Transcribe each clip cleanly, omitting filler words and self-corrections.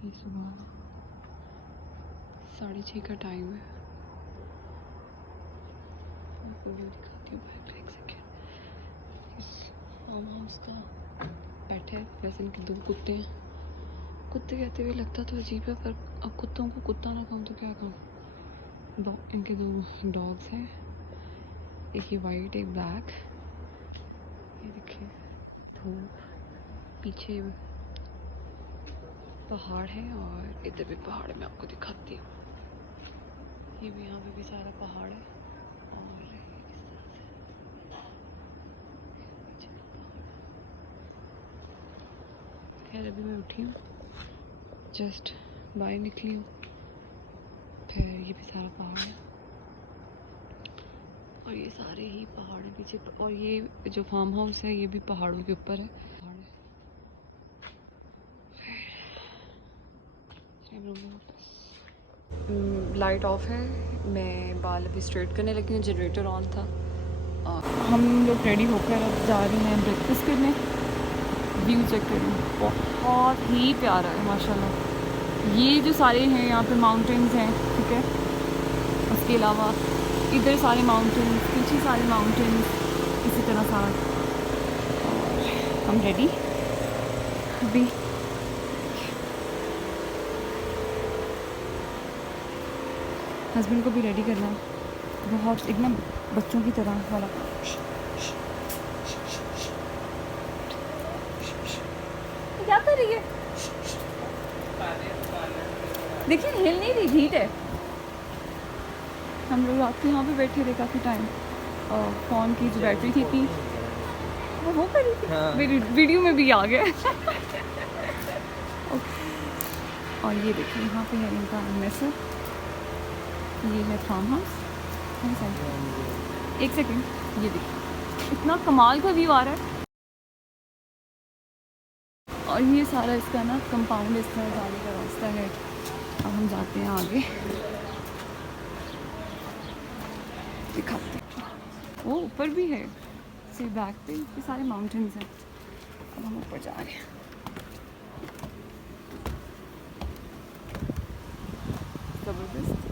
ये सुबह 6:30 का टाइम है। आपको व्यू दिखाती हूँ बैक एक सेकेंड। इस फार्म हाउस का पेट है, वैसे इनके 2 कुत्ते हैं। कुत्ते कहते हुए लगता तो अजीब है, पर अब कुत्तों को कुत्ता ना कहूँ तो क्या कहूँ। इनके 2 डॉग्स हैं, एक ये वाइट एक ब्लैक। ये देखिए धूप, पीछे पहाड़ है और इधर भी पहाड़ है, मैं आपको दिखाती हूँ। ये भी यहाँ पे भी सारा पहाड़ है और खैर अभी मैं उठी हूँ, जस्ट बाहर निकली हूँ। फिर ये भी सारा पहाड़ है और ये सारे ही पहाड़ है पीछे। और ये जो फार्म हाउस है ये भी पहाड़ों के ऊपर है। लाइट ऑफ है, मैं बाल अभी स्ट्रेट करने लगी हूँ, जनरेटर ऑन था। और हम लोग रेडी होकर अब जा रहे हैं ब्रेकफास्ट करने। व्यू चेक करें, बहुत ही प्यारा है माशाल्लाह। ये जो सारे हैं यहाँ पे माउंटेन्स हैं, ठीक है। उसके अलावा इधर सारे माउंटेन्स, पीछे सारे माउंटेन्स, इसी तरह सारा। और हम रेडी अभी हस्बैंड को भी रेडी करना है, बहुत एकदम बच्चों की तरह वाला। क्या कर रही है? देखिए हिल नहीं रही, हीट है। हम लोग रात को यहाँ पे बैठे थे काफ़ी टाइम, और फ़ोन की जो बैटरी थी वो कर रही थी। हाँ। मेरी वीडियो में भी आ गया। और ये देखिए यहाँ पे है इनका मेसर, ये है फार्म हाउस। एक सेकेंड, ये देखिए इतना कमाल का व्यू आ रहा है। और ये सारा इसका ना कंपाउंड, इस तरह जाने का रास्ता है। अब हम जाते हैं आगे, दिखाते हैं। वो ऊपर भी है, सी बैक पे ये सारे माउंटेन्स हैं। अब हम ऊपर जा रहे हैं। ज़बरदस्त।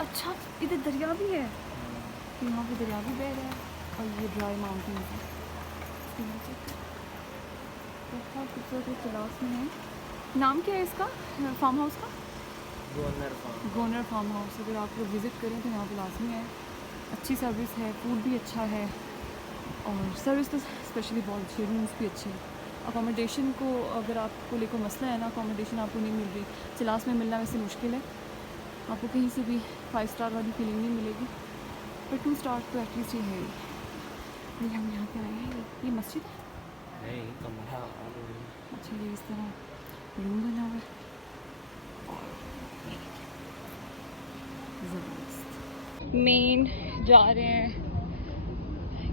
अच्छा इधर दरिया भी है, यहाँ पे दरिया भी बह रहा है। और ये ड्राई माउंटेन है, बहुत खूबसूरत क्लास में है। नाम क्या है इसका फार्म हाउस का? गोनर फार्म हाउस। अगर आप लोग विज़िट करें तो यहाँ पे लाजमी है। अच्छी सर्विस है, फूड भी अच्छा है, और सर्विस तो स्पेशली बहुत अच्छी है, रूम्स भी अच्छे हैं। अकोमोडेशन को अगर आपको लेकर मसला है ना, अकोमोडेशन आपको नहीं मिल रही, चिलास में मिलना वैसे मुश्किल है। आपको कहीं से भी 5 स्टार वाली फीलिंग नहीं मिलेगी, पर 2 स्टार तो एटलीस्ट ये है। ये हम यहाँ पे आए हैं, ये मस्जिद है नहीं, कमरा। अच्छा ये इस तरह रूम बना हुआ है, ज़बरदस्त। मेन जा रहे हैं,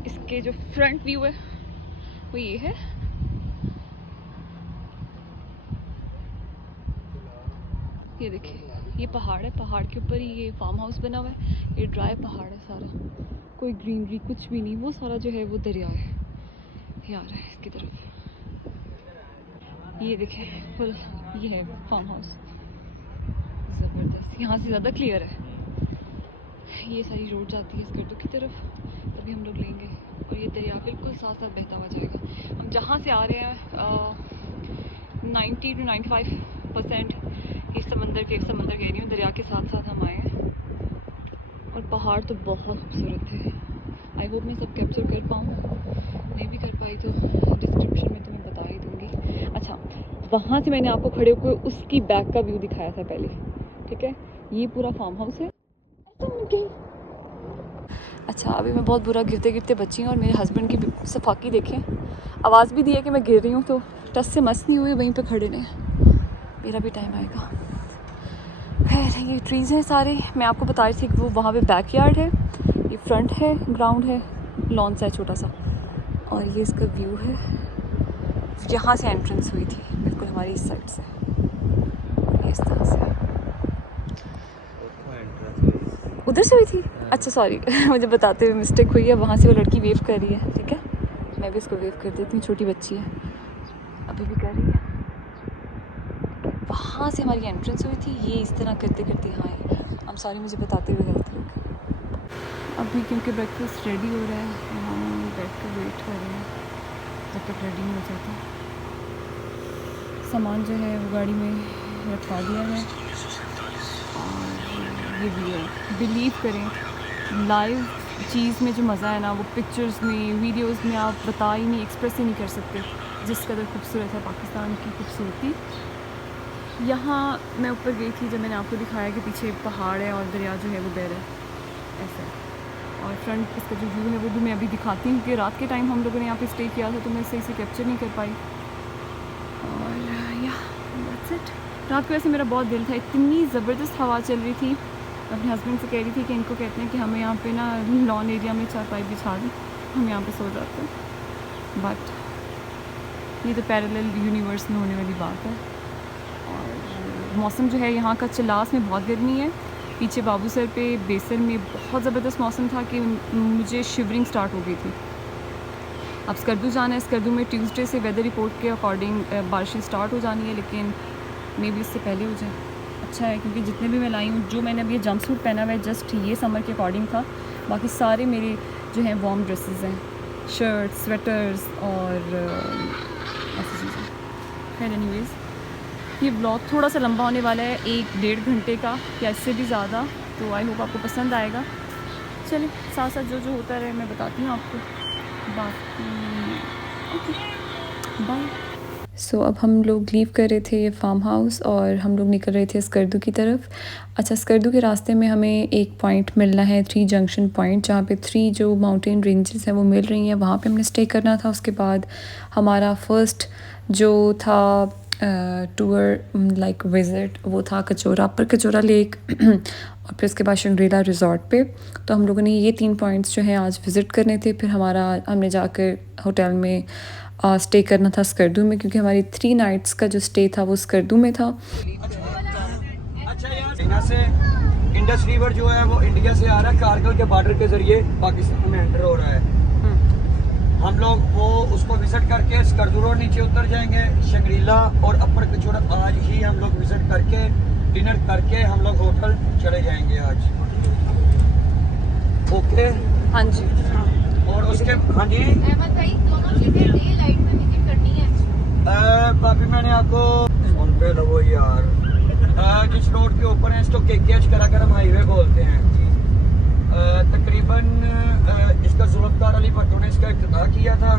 इसके जो फ्रंट व्यू है वो ये है। ये देखिए ये पहाड़ है, पहाड़ के ऊपर ही ये फार्म हाउस बना हुआ है। ये ड्राई पहाड़ है सारा, कोई ग्रीनरी कुछ भी नहीं। वो सारा जो है वो दरिया है, ये आ रहा है इसकी तरफ। ये देखें फुल, ये है फार्म हाउस, ज़बरदस्त। यहाँ से ज़्यादा क्लियर है। ये सारी रोड जाती है स्कर्दू की तरफ, तभी हम लोग लेंगे। और ये दरिया बिल्कुल साथ साथ बहता हुआ जाएगा। हम जहाँ से आ रहे हैं 90 to 95% इस समंदर कह रही हूँ, दरिया के साथ साथ हम आए हैं। और पहाड़ तो बहुत खूबसूरत है। आई होप मैं सब कैप्चर कर पाऊँ, नहीं भी कर पाई तो डिस्क्रिप्शन में तो मैं बता ही दूँगी। अच्छा, वहाँ से मैंने आपको खड़े होकर उसकी बैक का व्यू दिखाया था पहले, ठीक है। ये पूरा फार्म हाउस है। अच्छा अभी मैं बहुत बुरा गिरते गिरते बची हूँ, और मेरे हस्बैंड की सफाकी देखें, आवाज़ भी दी है कि मैं गिर रही हूँ, तो टस से मस नहीं हुए, वहीं पे खड़े रहे। मेरा भी टाइम आएगा। खैर ये ट्रीज़ हैं सारे, मैं आपको बता रही थी कि वो वहाँ पे बैकयार्ड है, ये फ्रंट है, ग्राउंड है, लॉन सा है छोटा सा। और ये इसका व्यू है, यहाँ से एंट्रेंस हुई थी बिल्कुल हमारी इस साइड से, ये इस तरह से। उधर से हुई थी? अच्छा सॉरी मुझे बताते हुए मिस्टेक हुई है, वहाँ से वो लड़की वेव कर रही है, ठीक है, मैं भी उसको वेव कर देती हूँ, छोटी बच्ची है अभी भी कर रही है। वहाँ से हमारी एंट्रेंस हुई थी, ये इस तरह करते करते यहाँ आए। हम सॉरी मुझे बताते हुए गलती हो गई। अभी क्योंकि ब्रेकफास्ट रेडी हो रहा है, हम बैठ कर वेट कर रहे हैं तब तक रेडी नहीं हो जाता। सामान जो है वो गाड़ी में रखवा दिया है और ये भी है, बिलीव करें लाइव चीज़ में जो मज़ा है ना वो पिक्चर्स में वीडियोस में आप बता ही नहीं, एक्सप्रेस ही नहीं कर सकते जिस कदर खूबसूरत है पाकिस्तान की खूबसूरती। यहाँ मैं ऊपर गई थी जब मैंने आपको दिखाया कि पीछे पहाड़ है और दरिया जो है वो बह रहा है ऐसा है, और फ्रंट इसका जो व्यू है वो भी मैं अभी दिखाती हूँ कि रात के टाइम हम लोगों ने यहाँ पे स्टे किया था तो मैं सही से कैप्चर नहीं कर पाई। और या दैट्स इट। रात को वैसे मेरा बहुत दिल था, इतनी ज़बरदस्त हवा चल रही थी, अपने हस्बैंड से कह रही थी कि इनको कहते हैं कि हमें यहाँ पे ना लॉन एरिया में चारपाई बिछा दें, हम यहाँ पे सो जाते हैं। बट ये तो पैरेलल यूनिवर्स में होने वाली बात है। और मौसम जो है यहाँ का चिल्लास में बहुत गर्मी है, पीछे बाबूसर पे बेसर में बहुत ज़बरदस्त मौसम था कि मुझे शिवरिंग स्टार्ट हो गई थी। अब स्कर्दू जाना है, स्कर्दू में ट्यूसडे से वेदर रिपोर्ट के अकॉर्डिंग बारिशें स्टार्ट हो जानी है, लेकिन मे बी इससे पहले हो जाए। अच्छा है क्योंकि जितने भी मैं लाई हूँ, जो मैंने अभी ये जंप सूट पहना हुआ है जस्ट ये समर के अकॉर्डिंग था, बाकी सारे मेरे जो हैं वार्म ड्रेसेस हैं, शर्ट्स, स्वेटर्स और ऐसी चीज़ें। खैर एनीवेज़ ये ब्लॉग थोड़ा सा लंबा होने वाला है, 1-1.5 घंटे का या इससे भी ज़्यादा, तो आई होप आपको पसंद आएगा। चलिए साथ साथ जो जो होता रहे मैं बताती हूँ आपको, बाकी ओके बाय। सो अब हम लोग लीव कर रहे थे ये फार्म हाउस और हम लोग निकल रहे थे स्कर्दू की तरफ। अच्छा, स्कर्दू के रास्ते में हमें एक पॉइंट मिलना है, 3 जंक्शन पॉइंट, जहाँ पे 3 जो माउंटेन रेंजेस हैं वो मिल रही हैं, वहाँ पे हमने स्टे करना था। उसके बाद हमारा फर्स्ट जो था टूर लाइक विज़िट वो था कचौरा, पर कचौरा लेक और फिर उसके बाद शंग्रीला रिज़ॉर्ट पे। तो हम लोगों ने ये 3 पॉइंट्स जो हैं आज विज़िट करने थे। फिर हमने जाकर होटल में स्टे करना था स्कर्दू में, क्योंकि हमारी 3 नाइट्स का जो स्टे था वो स्कर्दू में था। अच्छा यार, चाइना से इंडस रिवर जो है वो इंडिया से आ रहा है, कारगिल के बॉर्डर के जरिए पाकिस्तान में एंटर हो रहा है। हम लोग वो उसको विजिट करके स्कर्दू रोड नीचे उतर जाएंगे, शंग्रीला और अपर कचौरा आज ही हम लोग विजिट करके डिनर करके हम लोग होटल चले जाएंगे आज। ओके हाँ जी। और उसके हाँ जी अहमद भाई, दोनों चीजें डे लाइट में विजिट करनी है। काफी मैंने आपको फोन पे लो यार, जिस रोड के ऊपर है इसको केकेएच कराकरम हाईवे बोलते हैं। तकरीबन इसका जुल्फ़कार अली भट्टो ने इसका इफ्तिताह किया था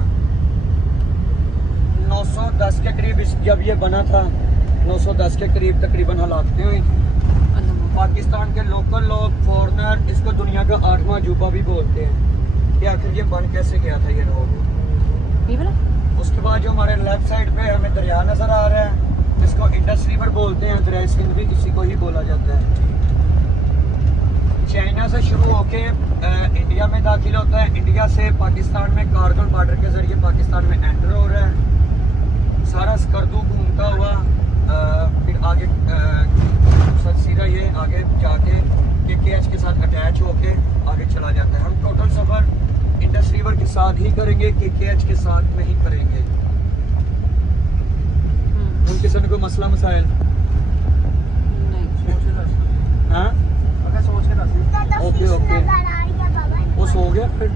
910 के करीब जब ये बना था, 910 के करीब तकरीबन हालात हुई थी। पाकिस्तान के लोकल लोग, फॉरनर इसको दुनिया का 8वां अजूबा भी बोलते हैं कि आखिर ये बन कैसे गया था ये रोड। उसके बाद जो हमारे लेफ्ट साइड पे हमें दरिया नज़र आ रहा है जिसको इंडस रिवर बोलते हैं, दरिया सिंध भी किसी को ही बोला जाता है। चाइना से शुरू होके इंडिया में दाखिल होता है, इंडिया से पाकिस्तान में कारगिल बॉर्डर के जरिए पाकिस्तान में एंटर हो रहा है। सारा स्कर्दू घूमता हुआ फिर आगे सीधा ये आगे जाके केकेएच के साथ अटैच होके आगे चला जाता है। हम टोटल सफ़र इंडस रिवर के साथ ही करेंगे, केकेएच के साथ में ही करेंगे। उनके साथ कोई मसला मसाइल हाँ ओके ओके, वो सो गया फिर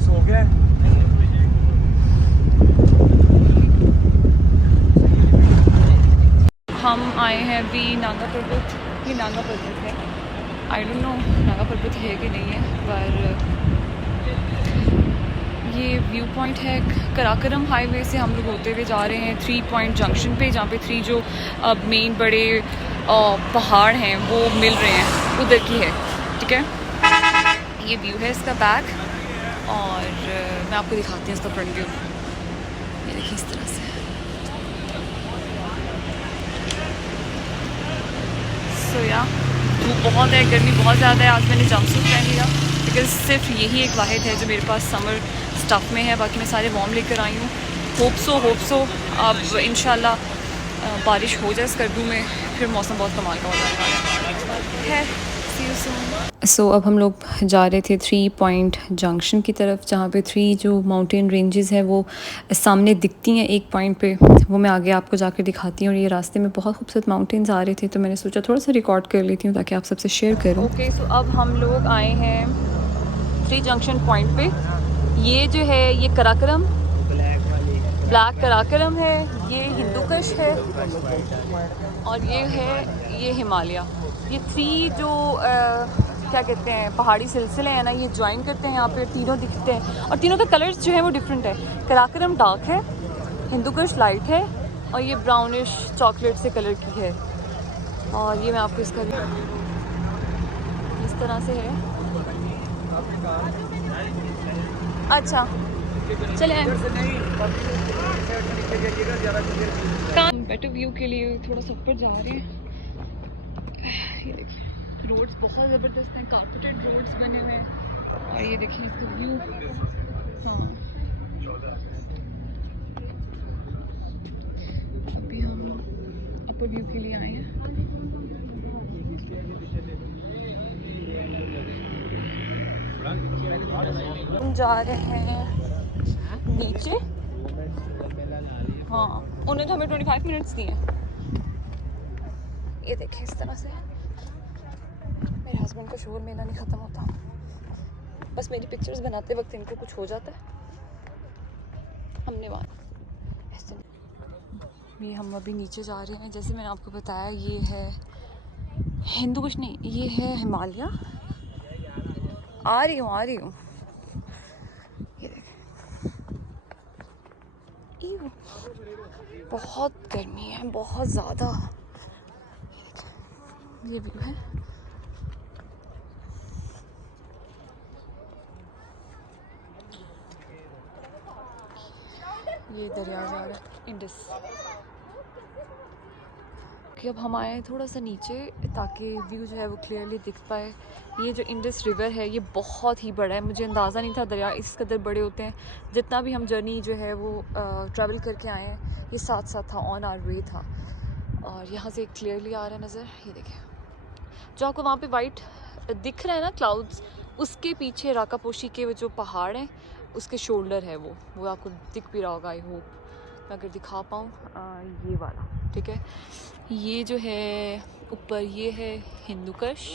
सो गया। हम आए हैं अभी नागा पर्वत, ये नागा पर्वत है, आई डोंट नो नागा पर्वत है कि नहीं है, पर ये व्यू पॉइंट है। कराकरम हाईवे से हम लोग होते हुए जा रहे हैं 3 पॉइंट जंक्शन पे, जहाँ पे 3 जो मेन बड़े पहाड़ हैं वो मिल रहे हैं, उधर की है, ठीक है। ये व्यू है इसका बैक, और मैं आपको दिखाती हूँ इसका फ्रंट व्यू। ये देखिए इस तरह से। सो या धूप बहुत है, गर्मी बहुत ज़्यादा है। आज मैंने जंपसूट पहन लिया बिकॉज सिर्फ यही एक वाहिद है जो मेरे पास समर स्टफ़ में है, बाकी मैं सारे वार्म लेकर आई हूँ। होप सो अब इंशाल्लाह बारिश हो जाए स्कर्दू में, फिर मौसम बहुत कमाल का हो जाने वाला है। You soon. सो अब हम लोग जा रहे थे 3 पॉइंट जंक्शन की तरफ, जहाँ पे 3 जो माउंटेन रेंजेस हैं वो सामने दिखती हैं एक पॉइंट पे। वो मैं आगे आपको जाकर दिखाती हूँ। और ये रास्ते में बहुत खूबसूरत माउंटेन्स आ रहे थे, तो मैंने सोचा थोड़ा सा रिकॉर्ड कर लेती हूँ ताकि आप सबसे शेयर करूँ। ओके, सो अब हम लोग आए हैं 3 जंक्शन पॉइंट पे। ये जो है ये कराकरम, ब्लैक कराकरम है, ये हिंदूकश है और ये है ये हिमालय। ये 3 जो क्या कहते हैं पहाड़ी सिलसिले हैं ना, ये ज्वाइन करते हैं यहाँ पे। तीनों दिखते हैं और तीनों का कलर्स जो है वो डिफरेंट है। कराकरम डार्क है, हिंदूकश लाइट है और ये ब्राउनिश चॉकलेट से कलर की है। और ये मैं आपको इसका इस तरह से है। अच्छा चले बेटर व्यू के लिए थोड़ा सा ऊपर जा रहे हैं। ये देखिए रोड्स बहुत ज़बरदस्त हैं, कारपेटेड रोड्स बने हुए हैं। और ये देखिए इसका व्यू। हाँ अभी हम अपर व्यू के लिए आए हैं। हम जा रहे हैं नीचे। हाँ उन्होंने तो हमें 25 मिनट्स दिए हैं। ये देखिए इस तरह से। मेरे हस्बैंड का शोर मेला नहीं ख़त्म होता, बस मेरी पिक्चर्स बनाते वक्त इनको कुछ हो जाता है। हमने वहाँ ऐसे ये हम अभी नीचे जा रहे हैं। जैसे मैंने आपको बताया ये है हिंदूकुश नहीं, ये है हिमालय। आ रही हूँ ये देखें। बहुत गर्मी है, बहुत ज़्यादा। ये व्यू है। ये दरिया जा रहा है इंडस। कि अब हम आए हैं थोड़ा सा नीचे ताकि व्यू जो है वो क्लियरली दिख पाए। ये जो इंडस रिवर है ये बहुत ही बड़ा है। मुझे अंदाज़ा नहीं था दरिया इस कदर बड़े होते हैं। जितना भी हम जर्नी जो है वो ट्रैवल करके आए हैं ये साथ साथ था, ऑन आवर वे था। और यहाँ से क्लियरली आ रहा है नज़र। ये देखें जो आपको वहाँ पे वाइट दिख रहा है ना क्लाउड्स, उसके पीछे राकापोशी के वो जो पहाड़ हैं उसके शोल्डर है वो आपको दिख भी रहा होगा। आई होप मैं अगर दिखा पाऊँ ये वाला। ठीक है, ये जो है ऊपर ये है हिंदूकश,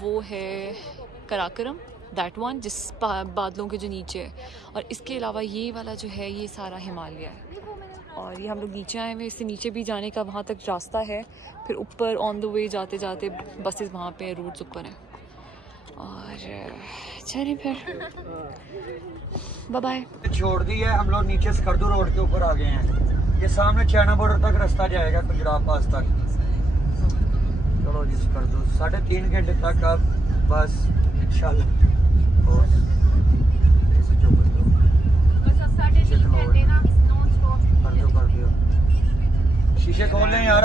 वो है कराकरम दैट वन जिस बादलों के जो नीचे है। और इसके अलावा ये वाला जो है ये सारा हिमालय है। और ये हम लोग नीचे आए हुए, इससे नीचे भी जाने का वहाँ तक रास्ता है। फिर ऊपर ऑन द वे जाते जाते बसेस वहाँ पे रोड्स ऊपर हैं। और चलिए फिर बाय बाय। छोड़ दी है, हम लोग नीचे स्कर्दू रोड के ऊपर आ गए हैं। ये सामने चाइना बॉर्डर तक रास्ता जाएगा गुजरात पास तक। चलो जी स्कर्दू 3.5 घंटे तक अब बस इंशाल्लाह। कर दियो शीशे खोल लें यार।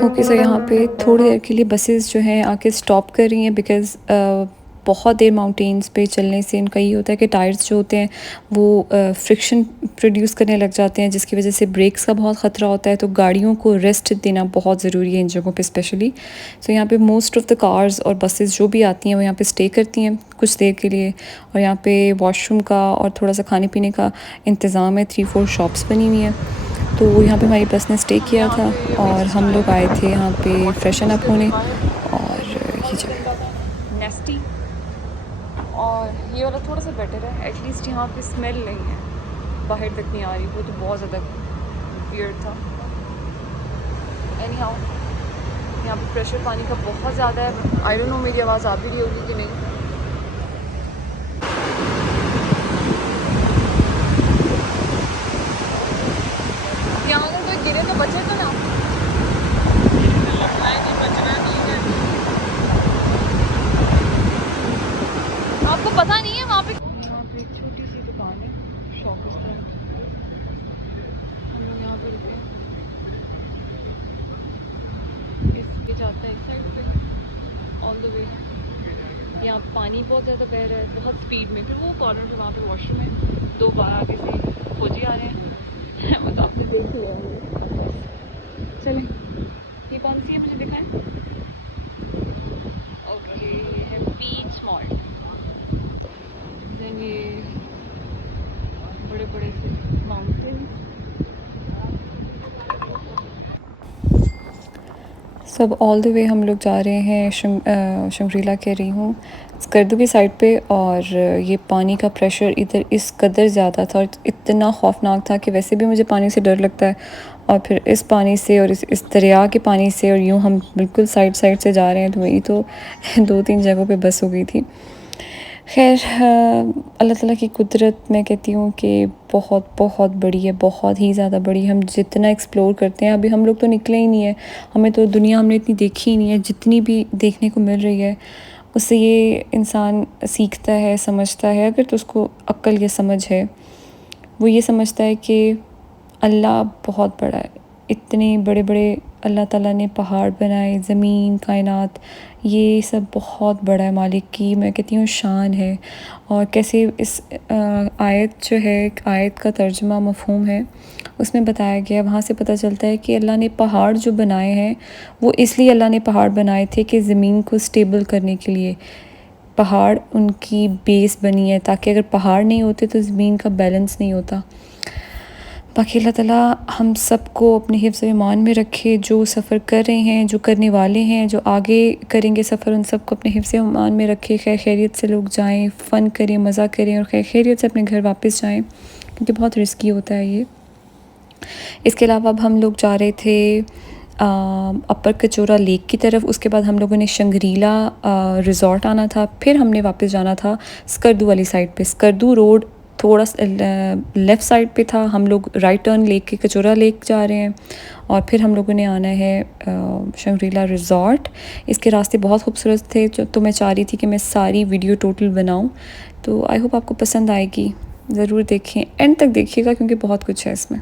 ओके सो यहाँ पे थोड़ी देर के लिए बसेस जो हैं आके स्टॉप कर रही हैं बिकॉज़ बहुत देर माउंटेन्स पे चलने से इनका ये होता है कि टायर्स जो होते हैं वो फ्रिक्शन प्रोड्यूस करने लग जाते हैं, जिसकी वजह से ब्रेक्स का बहुत ख़तरा होता है। तो गाड़ियों को रेस्ट देना बहुत ज़रूरी है इन जगहों पे स्पेशली। सो यहाँ पे मोस्ट ऑफ़ द कार्स और बसेस जो भी आती हैं वो यहाँ पे स्टे करती हैं कुछ देर के लिए। और यहाँ पे वॉशरूम का और थोड़ा सा खाने पीने का इंतज़ाम है। 3-4 शॉप्स बनी हुई हैं। तो यहाँ पे हमारी बस ने स्टे किया था और हम लोग आए थे यहाँ पे फ्रेशन अप होने। और ये जगह नेस्टी और ये वाला थोड़ा सा बेटर है। एटलीस्ट यहाँ पे स्मेल नहीं है, बाहर तक नहीं आ रही। वो तो बहुत ज़्यादा वियर्ड था। एनी हाउ यहाँ पे प्रेशर पानी का बहुत ज़्यादा है। आई डोंट नो मेरी आवाज़ आ भी रही होगी कि नहीं। यहाँ अगर कोई गिरे तो बचे तो ना। आपको पता नहीं है वहाँ पे एक छोटी सी दुकान है शॉपिस्टर। हम लोग यहाँ पे रुके इसके जाता है इस साइड पे ऑल द वे। यहाँ पानी बहुत ज़्यादा बह रहा है बहुत स्पीड में। फिर वो कॉर्नर पे वहाँ पे वॉशरूम है। 2 बार आगे से फौजी आ रहे हैं। वो तो आपने देख लिया होगा। चलें ये कौन सी है मुझे दिखाएं। ओके ये है बीच मॉल। देन ये बड़े बड़े से माउंटेन। सब ऑल द वे हम लोग जा रहे हैं शंग्रीला कह रही हूँ स्कर्दू की साइड पे। और ये पानी का प्रेशर इधर इस कदर ज़्यादा था और इतना खौफनाक था कि वैसे भी मुझे पानी से डर लगता है और फिर इस पानी से और इस दरिया के पानी से और यूँ हम बिल्कुल साइड से जा रहे हैं तो वही तो 2-3 जगहों पे बस हो गई थी। खैर अल्लाह ताला की कुदरत मैं कहती हूँ कि बहुत बहुत बड़ी है, बहुत ही ज़्यादा बड़ी। हम जितना एक्सप्लोर करते हैं, अभी हम लोग तो निकले ही नहीं है, हमें तो दुनिया हमने इतनी देखी ही नहीं है। जितनी भी देखने को मिल रही है उससे ये इंसान सीखता है, समझता है। अगर तो उसको अक्ल या समझ है, वो ये समझता है कि अल्लाह बहुत बड़ा है। इतने बड़े बड़े अल्लाह ताला ने पहाड़ बनाए, ज़मीन, कायनात, ये सब बहुत बड़ा है। मालिक की मैं कहती हूँ शान है। और कैसे इस आयत जो है, आयत का तर्जुमा मफ़हूम है उसमें बताया गया, वहाँ से पता चलता है कि अल्लाह ने पहाड़ जो बनाए हैं वो इसलिए अल्लाह ने पहाड़ बनाए थे कि ज़मीन को स्टेबल करने के लिए पहाड़ उनकी बेस बनी है, ताकि अगर पहाड़ नहीं होते तो ज़मीन का बैलेंस नहीं होता। बाकी अल्लाह ताला हम सबको अपने हिफ्ज़ ईमान में रखे। जो सफ़र कर रहे हैं, जो करने वाले हैं, जो आगे करेंगे सफ़र, उन सबको अपने हिफ्ज़ ईमान में रखे। खैर खैरियत से लोग जाएं, फ़न करें, मज़ा करें और खैर खैरियत से अपने घर वापस जाएं, क्योंकि बहुत रिस्की होता है ये। इसके अलावा अब हम लोग जा रहे थे अपर कचोरा लेक की तरफ। उसके बाद हम लोगों ने शंग्रीला रिज़ॉर्ट आना था। फिर हमने वापस जाना था स्कर्दू वाली साइड पे। स्कर्दू रोड थोड़ा लेफ़्ट साइड पे था, हम लोग राइट टर्न लेके कचोरा लेक जा रहे हैं। और फिर हम लोगों ने आना है शंग्रीला रिज़ॉर्ट। इसके रास्ते बहुत खूबसूरत थे, तो मैं चाह रही थी कि मैं सारी वीडियो टोटल बनाऊं। तो आई होप आपको पसंद आएगी, ज़रूर देखें, एंड तक देखिएगा क्योंकि बहुत कुछ है इसमें।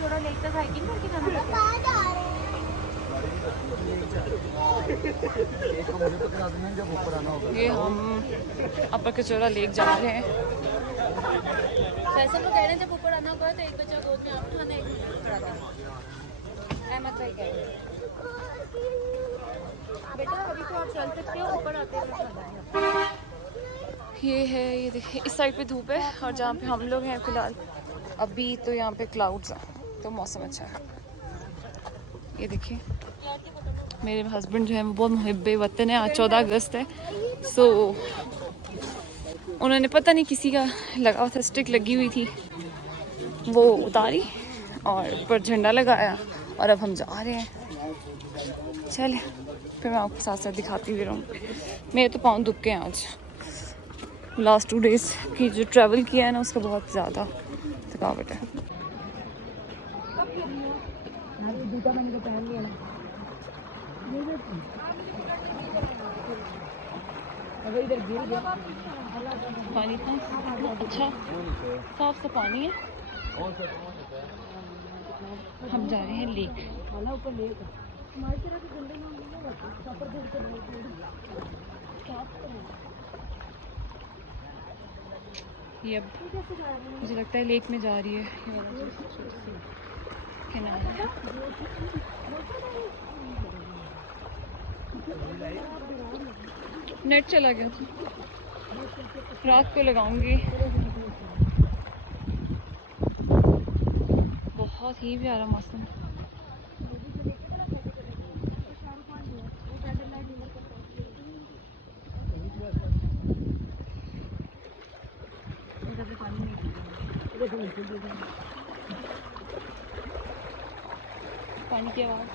थोड़ा लेट तक हाइकिंग करके जाना ये हम अपर कचोरा लेक जा रहे हैं। वैसे लोग कह रहे हैं जब ऊपर आना होगा तो एक बच्चा गोद में आप उठाना, एक उठाना। अहमद भाई कह रहे हैं बेटा अभी तो आप चल सकते हो, ऊपर आते हुए। ये है, ये देखिए इस साइड पे धूप है और जहाँ पे हम लोग हैं फ़िलहाल अभी तो यहाँ पे क्लाउड्स हैं, तो मौसम अच्छा है। ये देखिए मेरे हस्बैंड जो है वो बहुत मुहिब्बे वतन है। आज 14 अगस्त है, सो उन्होंने पता नहीं किसी का लगा हुआ था, स्टिक लगी हुई थी, वो उतारी और ऊपर झंडा लगाया और अब हम जा रहे हैं। चले फिर मैं आपको साथ साथ दिखाती भी रहूँगी। मेरे तो पाँव दुख के हैं आज, लास्ट 2 डेज़ की जो ट्रैवल किया है ना उसका बहुत ज़्यादा थकावट है। पानी था अच्छा, साफ सा पानी है। हम जा रहे हैं लेक। ये अब मुझे लगता है लेक में जा रही है। ये वाला किनारा नेट चला गया था, रात को लगाऊंगी। बहुत ही प्यारा मौसम। पानी की आवाज़।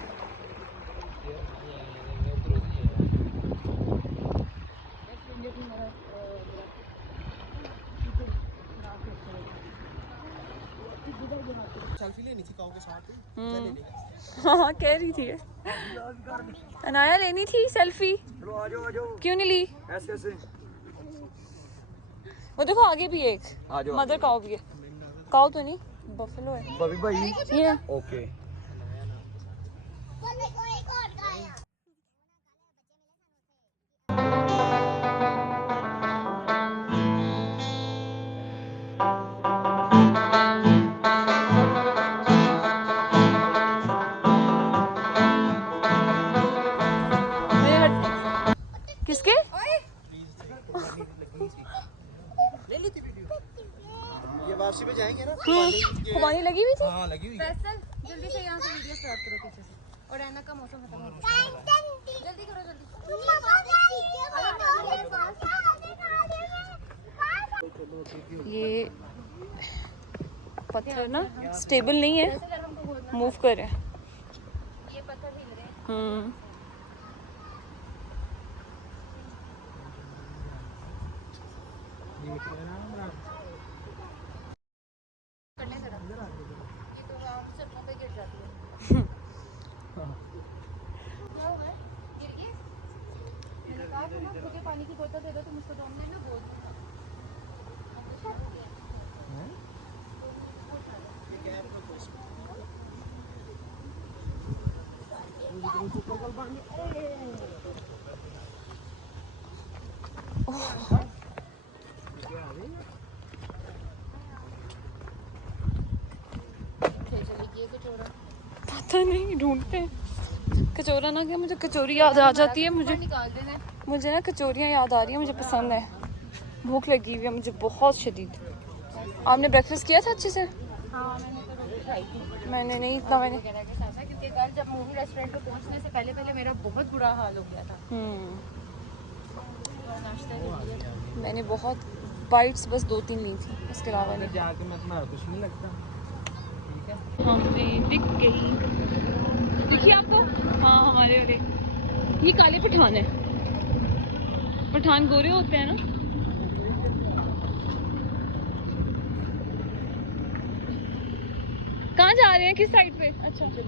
सेल्फी लेनी थी काऊ के साथ ही। हाँ कह रही थी अनाया लेनी थी सेल्फी। चलो आ जाओ क्यों नहीं ली? ऐसे ऐसे वो देखो आगे भी एक आ जाओ। मदर काऊ भी है। काऊ तो नहीं, बफेलो है बबी भाई ये। ओके। किसके? ले ली थी वीडियो। ये वापसी पे जाएंगे ना। खुबानी लगी हुई थी। हाँ लगी हुई है। फैसल जल्दी से यहाँ से वीडियो स्टार्ट करो पीछे से। और ऐना का मौसम खत्म हो गया। जल्दी करो जल्दी। ये पत्थर ना स्टेबल नहीं है, मूव कर रहे हैं। ये पत्थर हिल रहे हैं। करने जरा। ये तो आम से मुंह पे गिर जाती है। क्या हुआ है? गिर गई? मैंने कहा था ना मुझे पानी की बोतल दे दो, तुम उसको डालने ना बोल दो। पता नहीं, ढूंढते हैं। कचौरा ना क्या, मुझे कचौरी याद आ जाती है। मुझे ना कचौरियाँ याद आ रही है, मुझे पसंद है। भूख लगी हुई है मुझे बहुत शदीद। आपने ब्रेकफास्ट किया था अच्छे से? हाँ मैंने तो रोटी खाई थी। मैंने नहीं, इतना मैंने। क्योंकि कल जब मूवी रेस्टोरेंट पे पहुंचने से पहले मेरा बहुत बुरा हाल हो गया था। नाश्ता नहीं किया। मैंने बहुत बाइट्स बस 2-3 ली थी, उसके अलावा नहीं। जाके मैं तुम्हारा कुछ नहीं लगता। हमें दिख गई, दिखी आपको? हाँ हमारे वाले ये काले पठान है। पठान गोरे होते हैं ना। कहाँ जा रहे हैं, किस साइड पे? अच्छा ये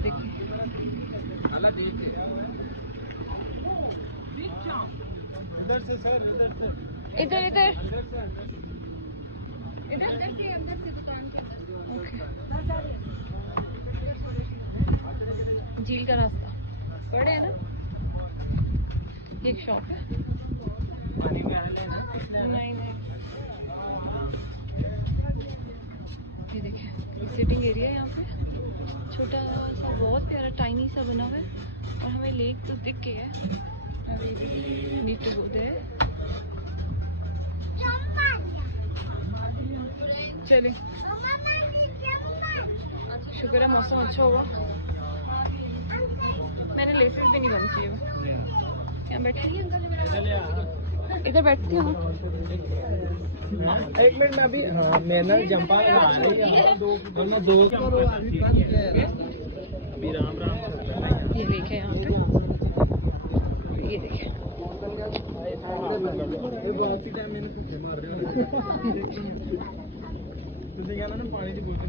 देखिए इधर से सर, इधर से। इधर इधर से अंदर से दुकान के अंदर। झील का रास्ता बड़े है ना। एक शॉप है। नहीं ये देखिए सिटिंग एरिया है यहाँ पे, छोटा सा बहुत प्यारा टाइनी सा बना हुआ है। और हमें लेक तो दिख गया है, नीड टू गो देयर। चले, शुक्र है मौसम अच्छा होगा। मैंने लेसेस भी नहीं बंद किए हुए। यहाँ बैठे इधर बैठती हूँ। एक मिनट में अभी। हाँ मैं ना जंपा अभी राम ये देखे यहाँ पे, ये देखे बहुत सी टाइम मैंने भूखे मार रहे हो। तुझे कहना ना पानी की बोतल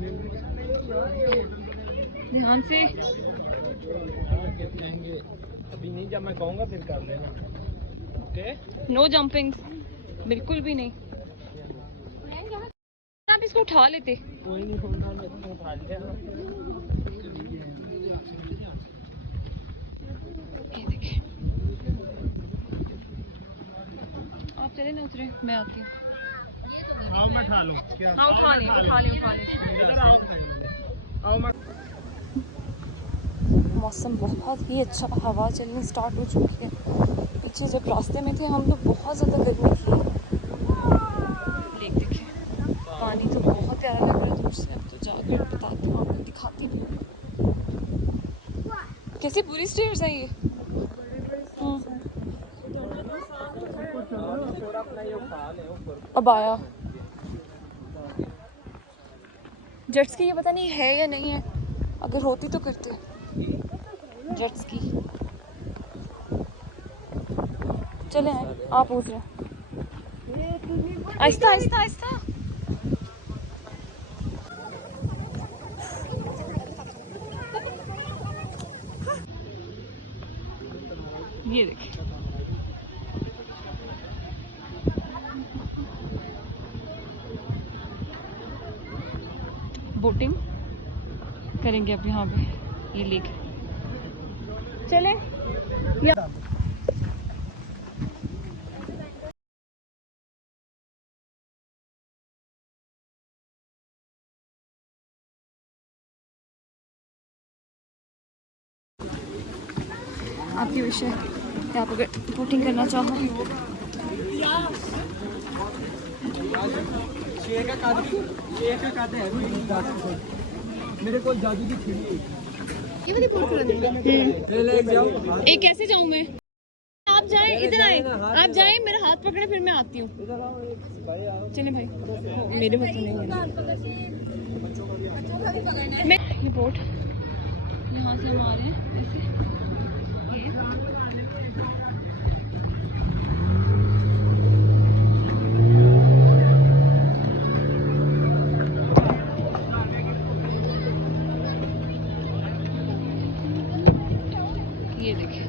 ध्यान से। अभी नहीं, जब मैं कहूँगा फिर कर लेना। ओके, नो जंपिंग, बिल्कुल भी नहीं। आप इसको उठा लेते। कोई नहीं होता, मैं तुम्हें उठा लिया। ये देखिए चले ना उतरे, मैं आती हूँ। आओ मैं खा लूं क्या? हाँ उठा ले उठा ले उठा ले। आओ मैं मौसम बहुत ही अच्छा, हवा चलनी स्टार्ट हो चुकी है। पीछे जब रास्ते में थे हम लोग बहुत ज़्यादा गर्मी थी। लेक देखिए, पानी तो बहुत प्यारा लग रहा है दूर से। अब तो जाकर बताती हूँ आपको, दिखाती हूँ कैसी बुरी स्टेयर्स है ये। अब आया जेट्स की, ये पता नहीं है या नहीं है, अगर होती तो करते जेट्स की। चले हैं, आप पूछ रहे, आहिस्ता आहिस्ता आहिस्ता। ये देखिए बोटिंग करेंगे अब यहाँ पे, ये लेक चले या आपकी विश है कि आप अगर बोटिंग करना चाहो। मेरे को जादू की खिड़ी ये वाली बोट चलानी ए कैसे जाऊँ मैं? आप जाएं, इधर आए, आप जाएं, मेरा हाथ पकड़े, फिर मैं आती हूँ। चले भाई, मेरे हाथ तो नहीं है। मैं ये बोट यहाँ से हम आ रहे हैं ऐसे, ये देखिए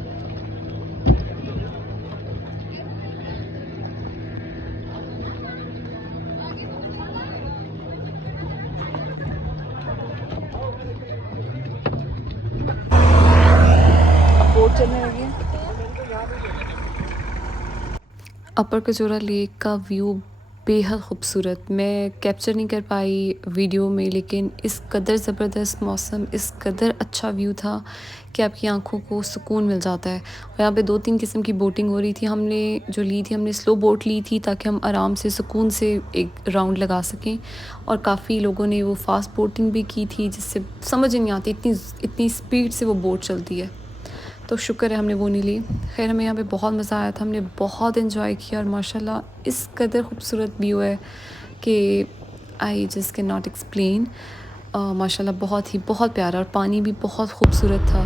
बोट चलने लगी है। अपर कचौरा लेक का व्यू बेहद खूबसूरत, मैं कैप्चर नहीं कर पाई वीडियो में, लेकिन इस कदर ज़बरदस्त मौसम, इस कदर अच्छा व्यू था कि आपकी आंखों को सुकून मिल जाता है। और यहाँ पे 2-3 किस्म की बोटिंग हो रही थी। हमने जो ली थी, हमने स्लो बोट ली थी ताकि हम आराम से सुकून से एक राउंड लगा सकें, और काफ़ी लोगों ने वो फास्ट बोटिंग भी की थी जिससे समझ नहीं आती, इतनी स्पीड से वो बोट चलती है। तो शुक्र है हमने वो नहीं ली। खैर हमें यहाँ पे बहुत मज़ा आया था, हमने बहुत इन्जॉय किया, और माशाल्लाह इस कदर खूबसूरत व्यू है कि I just can not explain. माशाल्लाह बहुत प्यारा, और पानी भी बहुत खूबसूरत था।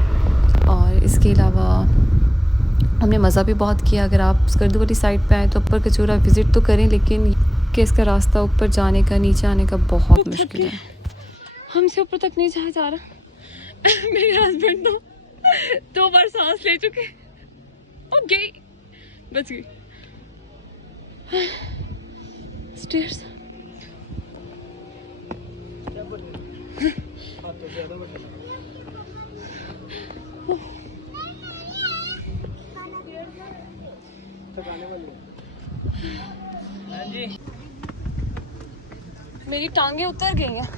और इसके अलावा हमने मज़ा भी बहुत किया। अगर आप स्कर्दू वाली साइड पे आएँ तो अपर कचौरा विज़िट तो करें, लेकिन कि इसका रास्ता ऊपर जाने का, नीचे आने का बहुत मुश्किल है। हमसे ऊपर तक नहीं जाया जा रहा। मेरे हस्बैंड तो 2 बार सांस ले चुके, ओ गई, बच गई। स्टेयर्स मेरी टांगे उतर गई हैं।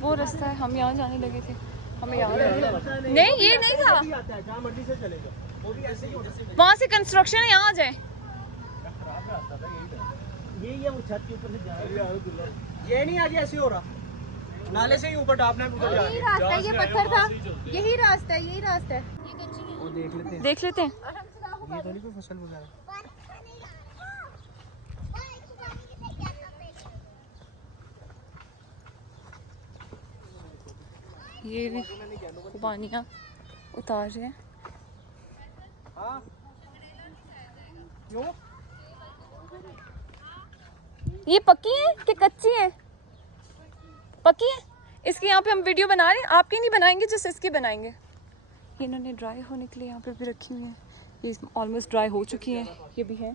वो रास्ता है, हम यहाँ जाने लगे थे, हमें याद है। नहीं ये नहीं था, वहाँ से कंस्ट्रक्शन है, यहाँ आ जाए। ये वो छत के ऊपर से जा रहा है। ये नहीं आगे ऐसे हो रहा, नाले से ही ऊपर डापना है, ऊपर यही रास्ता है, ये पत्थर था, यही रास्ता है, यही रास्ता है। वो देख लेते हैं। ये तो नहीं कोई फसल वगैरह। ये भी पानियाँ उतार रहे हैं। हाँ क्यों? ये पक्की है कि कच्ची है? पक्की है। इसकी यहाँ पे हम वीडियो बना रहे हैं, आपकी नहीं बनाएंगे, जस्ट इसकी बनाएंगे। ये इन्होंने ड्राई होने के लिए यहाँ पे भी रखी हुई है। ये ऑलमोस्ट ड्राई हो चुकी हैं, ये भी है।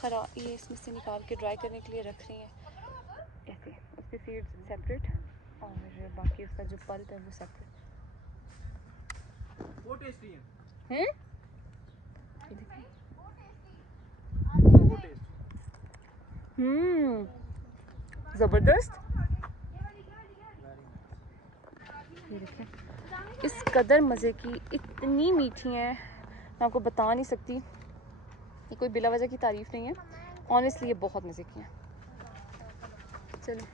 खरा ये इसमें से निकाल के ड्राई करने के लिए रख रही हैं ऐसे, उसके सीड्स सेपरेट और बाकी उसका जो पल्प है वो सेपरेट। वो टेस्टी है। हैं? ज़बरदस्त। ये देखें, इस कदर मज़े की, इतनी मीठी है मैं आपको बता नहीं सकती। ये कोई बिला वजह की तारीफ़ नहीं है, ऑनेस्टली ये बहुत मज़े की है। चलो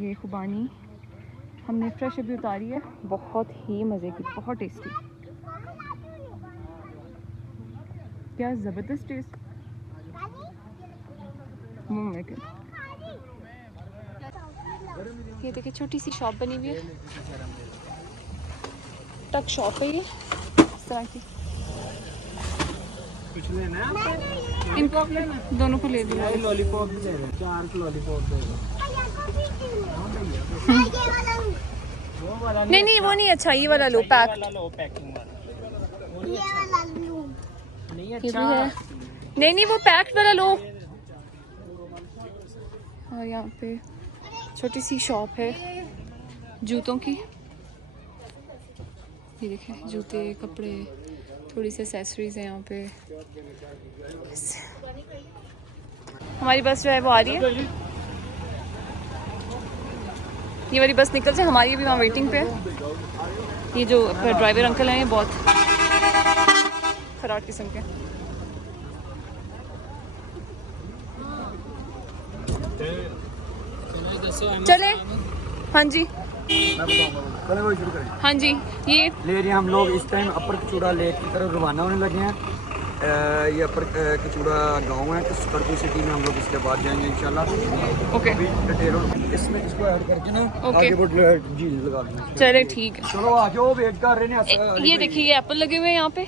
ये खुबानी हमने फ्रेश अभी उतारी है, बहुत ही मज़े की, बहुत टेस्टी। क्या ज़बरदस्त टेस्ट। ये देखिए छोटी सी शॉप बनी हुई है, टक शॉप है ये इस तरह की। कुछ लेना है? इनको दोनों को ले दिया। लॉलीपॉप भी दे दो, 4 लॉलीपॉप दे दो। वो वाला नहीं नहीं वो नहीं अच्छा, ये वाला लो पैक। लो पैकिंग वाला। नहीं ये भी अच्छा है। नहीं नहीं वो पैक्ड वाला लो। और यहाँ पे छोटी सी शॉप है जूतों की। ये देखें जूते, कपड़े, थोड़ी सी एक्सेसरीज है यहाँ पे। हमारी बस जो है वो आ रही है, ये वाली बस निकल जाए, हमारी भी वहाँ वेटिंग पे है। ये जो ड्राइवर अंकल हैं ये बहुत खराब किस्म के। चले हाँ जी चलो वो शुरू करें। हाँ जी, ये ले रहे हैं हम लोग इस टाइम अपर कचूड़ा लेक की तरफ रवाना होने लगे हैं। ये अपर कचूड़ा गांव है, तो स्कर्दू सिटी में हम लोग इसके बाद जाएंगे इंशाल्लाह। ओके डिटेल इसमें इसको ऐड करके ना ओके। आगे वो झील लगा देंगे। चले ठीक है। चलो आ जाओ, वेट कर रहे हैं। ये देखिए ये एप्पल लगे हुए हैं यहाँ पे।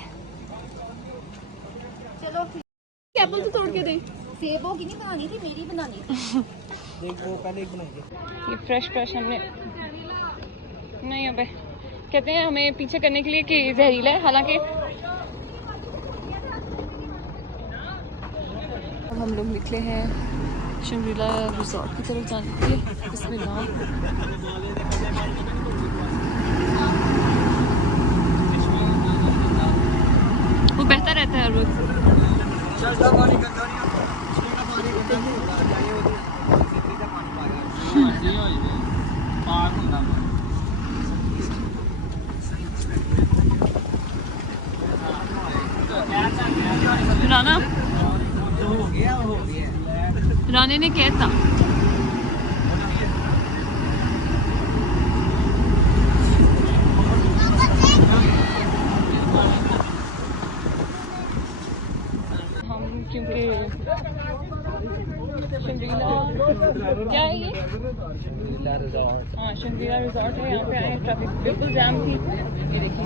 चलो एप्पल तो तोड़ के दें। सेबों की नहीं बनानी थी, मेरी बनानी थी। देखो पहले एक बनाइए। ये फ्रेश हमने नहीं, अबे कहते हैं हमें पीछे करने के लिए कि जहरीला है, हालांकि अब हम लोग निकले हैं शंग्रीला रिजॉर्ट की तरफ जाने के लिए। बिस्मिल्लाह। वो बहता रहता है हर वक्त। राना राने ने कहता हम क्योंकि शंग्रीला क्या है ये? हाँ शंग्रीला रिजॉर्ट है, यहाँ पे आए, ट्रैफिक बिल्कुल जाम थी। ये देखिए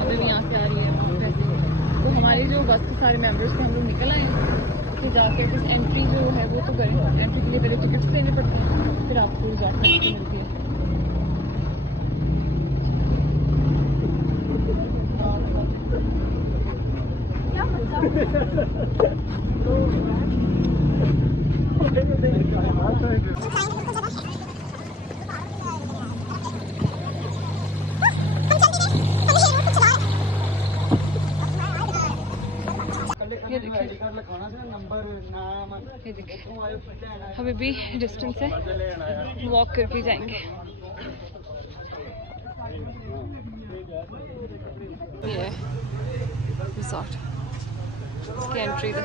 अभी भी यहाँ से आ रही है। तो हमारे जो बस के सारे मेंबर्स थे हम लोग निकल आए, फिर जाके फिर एंट्री जो है वो तो करें, एंट्री के लिए पहले टिकट्स लेने पड़ते हैं, फिर आपको रिजॉर्ट में एंट्री मिलती है। ये देखिए हमें भी डिस्टेंस है, वॉक करके जाएंगे। ये रिजॉर्ट की एंट्री है।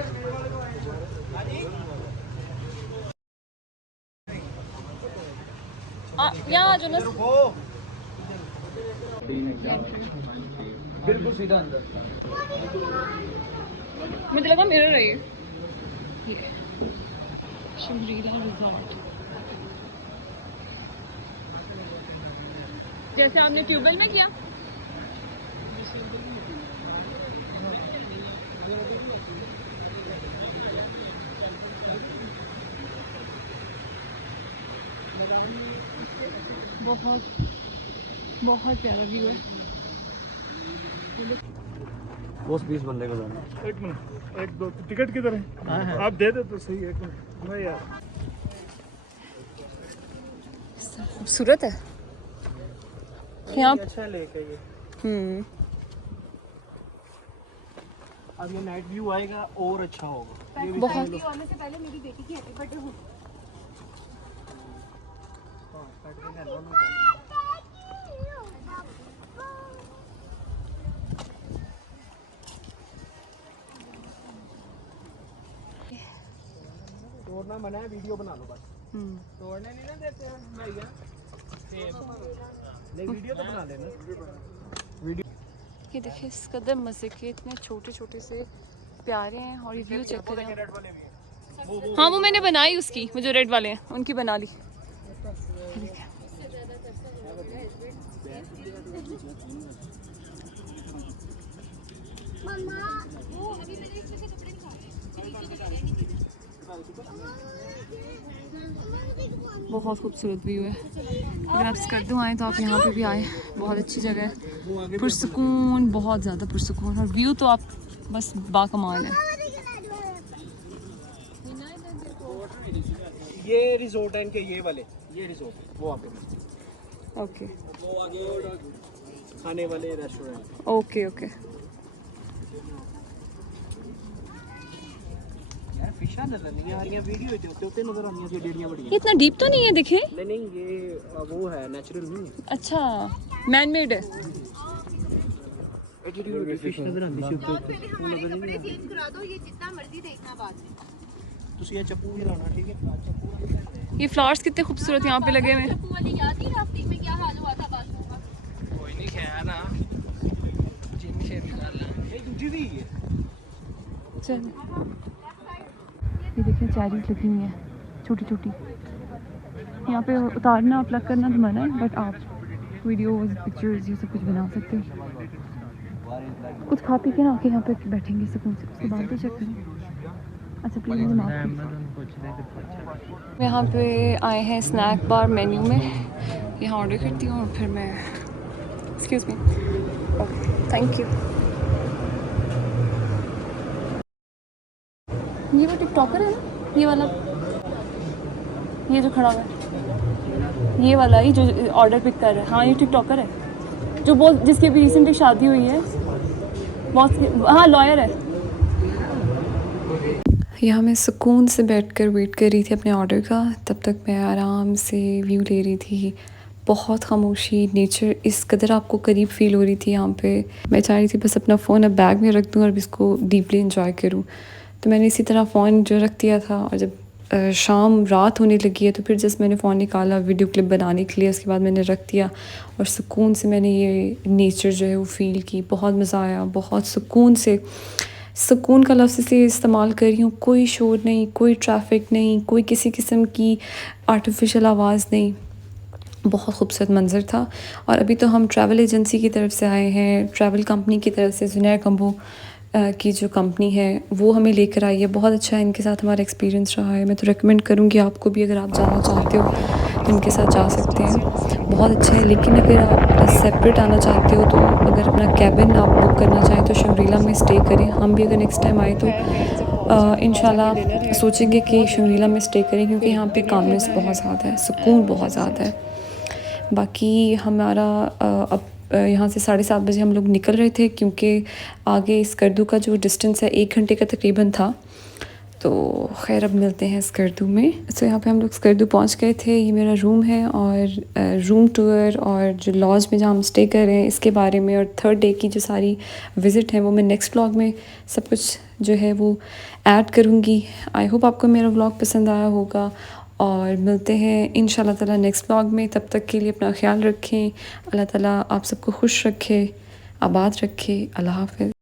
यहाँ जो ना बिल्कुल सीधा अंदर। मुझे लगा मिरर है ये शंग्रीला रिजॉर्ट। जैसे आपने ट्यूबवेल में किया। बहुत बहुत प्यारा व्यू है। वो 20 बंदे को जाना। एक मिनट, एक दो टिकट किधर है? आप दे दे तो सही। एक मिनट मैं यार खूबसूरत है यहाँ। अच्छा लेक है ये। अब ये नाइट व्यू आएगा और अच्छा होगा। बहुत आने से पहले मेरी बेटी की हैप्पी बर्थडे हो। तोड़ना मना है, वीडियो बना लो बस। तोड़ने नहीं ना देते हैं भैया। नहीं वीडियो तो बना लेना। ये देखिए इस कदर मज़े के इतने छोटे छोटे से प्यारे हैं। और ये व्यू चेक करें। हाँ वो मैंने बनाई उसकी, वो जो रेड वाले हैं उनकी बना ली। बहुत खूबसूरत व्यू है। अगर आप स्कर्दू आएँ तो आप यहाँ पे भी आएँ, बहुत अच्छी जगह है, पुरसुकून, बहुत ज़्यादा पुरसुकून। और व्यू तो आप बस बाकमाल है। ये रिजोर्ट है इनके, ये वाले, ये रिजोर्ट वो आपके ओके खाने वाले रेस्टोरेंट। Okay okay. यार फिशा नजर नहीं आ रही है, वीडियो होते नजर आ रही है डेढ़ियां बड़ी। ये इतना डीप तो नहीं है दिखे? नहीं नहीं ये वो है, नेचुरल नहीं है। अच्छा मैन मेड है। फिश नजर आती है ऊपर। कपड़े चेंज करा दो, ये जितना मर्जी देखना बाद में। तुसी ये चप्पू भी लाना, ठीक है? चप्पू ये फ्लावर्स कितने खूबसूरत यहाँ पे लगे हुए हैं। चप्पू वाली याद नहीं राफ्टिंग में क्या हाल हुआ था बाथरूम का? कोई नहीं खैर ना, जिम से निकालना। ये दूसरी भी है। चल ये देखिए चेरीज लगी हुई हैं छोटी छोटी। यहाँ पे उतारना अपलोड करना तो मना है, बट आप वीडियोस पिक्चर्स ये सब कुछ बना सकते हो। कुछ खा पी के ना आके यहाँ पे बैठेंगे सुकून से, उसके बाद तो चेक करें। अच्छा प्लीज़ मुझे माफ कीजिए। यहाँ पे आए हैं स्नैक बार मेन्यू में, यहाँ ऑर्डर करती हूँ और फिर मैं excuse me okay thank you. ये वो टिकटॉकर है ना, ये वाला, ये जो खड़ा हुआ है, ये वाला ही जो ऑर्डर पिक कर रहा है। हाँ ये टिकटॉकर है जो बहुत, जिसकी अभी रिसेंटली शादी हुई है, बहुत, हाँ लॉयर है। यहाँ मैं सुकून से बैठकर वेट कर रही थी अपने ऑर्डर का। तब तक मैं आराम से व्यू ले रही थी। बहुत खामोशी, नेचर इस कदर आपको करीब फील हो रही थी यहाँ पे। मैं चाह रही थी बस अपना फ़ोन अब बैग में रख दूँ और इसको डीपली इंजॉय करूँ। तो मैंने इसी तरह फ़ोन जो रख दिया था, और जब शाम रात होने लगी है तो फिर जस्ट मैंने फ़ोन निकाला वीडियो क्लिप बनाने के लिए। उसके बाद मैंने रख दिया और सुकून से मैंने ये नेचर जो है वो फ़ील की। बहुत मज़ा आया, बहुत सुकून से, सुकून का लफ्ज़ से इस्तेमाल कर रही हूँ। कोई शोर नहीं, कोई ट्रैफिक नहीं, कोई किसी किस्म की आर्टिफिशियल आवाज़ नहीं। बहुत खूबसूरत मंज़र था। और अभी तो हम ट्रैवल एजेंसी की तरफ से आए हैं, ट्रैवल कंपनी की तरफ से। जुनैर कम्बो की जो कंपनी है वो हमें लेकर आई है। बहुत अच्छा है, इनके साथ हमारा एक्सपीरियंस रहा है। मैं तो रेकमेंड करूँगी आपको भी, अगर आप जाना चाहते हो तो इनके साथ जा सकते हैं, बहुत अच्छा है। लेकिन अगर आप सेपरेट आना चाहते हो तो अगर अपना कैबिन आप बुक करना चाहें तो शंग्रीला में स्टे करें। हम भी अगर नेक्स्ट टाइम आए तो इंशाल्लाह सोचेंगे कि शंग्रीला में स्टे करें, क्योंकि यहाँ पे कामनेस बहुत ज़्यादा है, सुकून बहुत ज़्यादा है। बाकी हमारा अब यहाँ से 7:30 बजे हम लोग निकल रहे थे, क्योंकि आगे स्कर्दू का जो डिस्टेंस है 1 घंटे का तकरीबन था। तो खैर अब मिलते हैं स्कर्दू में। तो यहाँ पे हम लोग स्कर्दू पहुँच गए थे। ये मेरा रूम है और रूम टूर और जो लॉज में जहाँ हम स्टे कर रहे हैं इसके बारे में, और 3rd डे की जो सारी विज़िट है वो मैं नेक्स्ट व्लॉग में सब कुछ जो है वो ऐड करूँगी। आई होप आपको मेरा व्लॉग पसंद आया होगा, और मिलते हैं इंशाल्लाह ताला नेक्स्ट व्लॉग में। तब तक के लिए अपना ख्याल रखें। अल्लाह ताला आप सबको खुश रखे, आबाद रखे। अल्लाह हाफ़िज़।